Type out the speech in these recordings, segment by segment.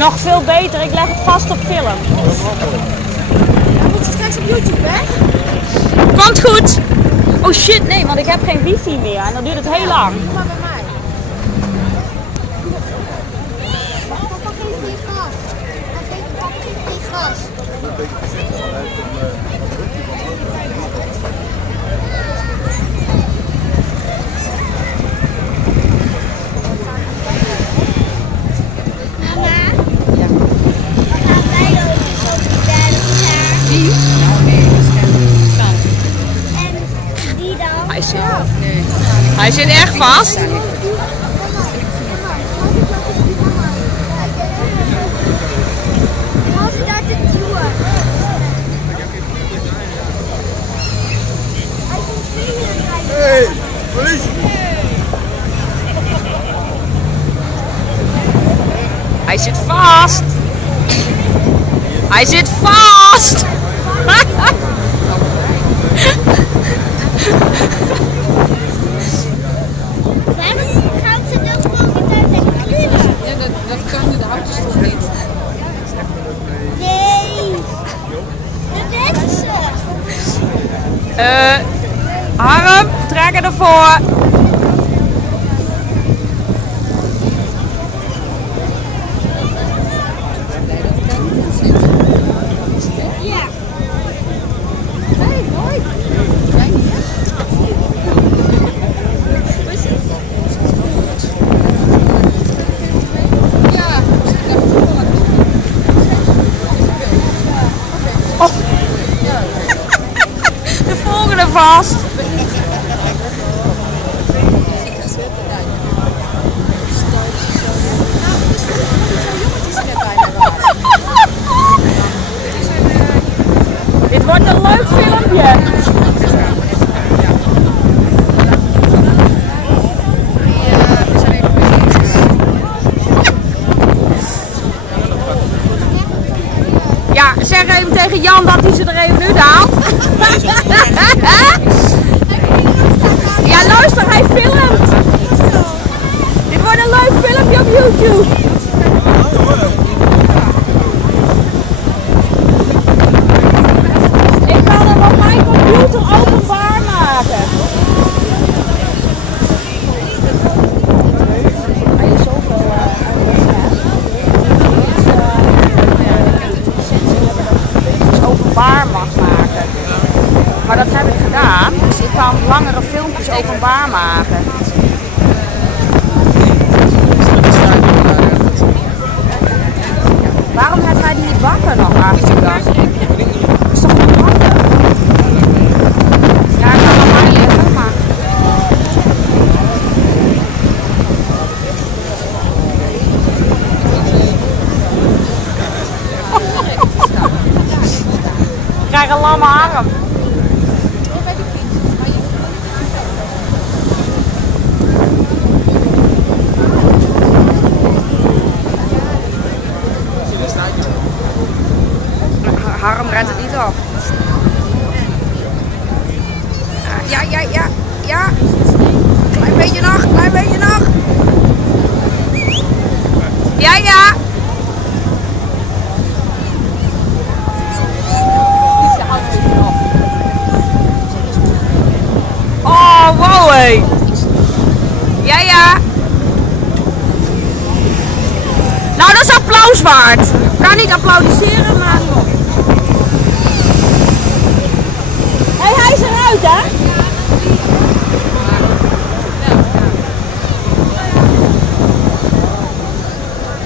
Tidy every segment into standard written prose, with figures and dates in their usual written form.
Nog veel beter, ik leg het vast op film. Dan moet je straks op YouTube, hè? Komt goed! Oh shit, nee, want ik heb geen wifi meer en dan duurt het heel lang. Kom maar bij mij. Papa geeft geen gas. Papa geeft geen gas. Hij zit echt vast. Hey, politie! Hij zit vast. Hij zit vast. Dat kan de auto's toch niet? Nee, de mensen. Harm, trekken ervoor. Ja. Nee, mooi. Kijk hier. De volgende vast. Dit wordt een leuk filmpje. Ja, zeg even tegen Jan dat hij ze er even uithaalt. Ja, luister, hij filmt. Dit wordt een leuk filmpje op YouTube. Ik kan hem op mijn computer openbaar maken. Hij is zoveel openbaar mag maken. Maar dat heb ik gedaan, dus ik kan langere filmpjes openbaar maken. Waarom heeft hij die bakken nog achter dan? Dat is toch niet handig? Ja, ik kan nog maar liggen, maar... Ik krijg een lamme arm. Harm redt het niet op. Ja. Klein beetje nog. Ja. Oh, wow, hé. Ja. Nou, dat is applaus waard. Ik kan niet applaudisseren, maar... Hij is eruit, hè?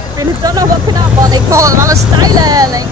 Ik vind het toch nog wel knap, want ik vond het wel een steile helling.